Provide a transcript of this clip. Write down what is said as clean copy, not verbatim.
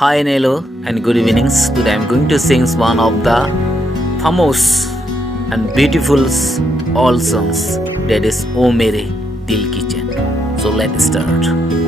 Hi Nelo and good evenings. Today I'm going to sing one of the famous and beautiful all songs, that is O Mere Dil Ki Chain. So let's start.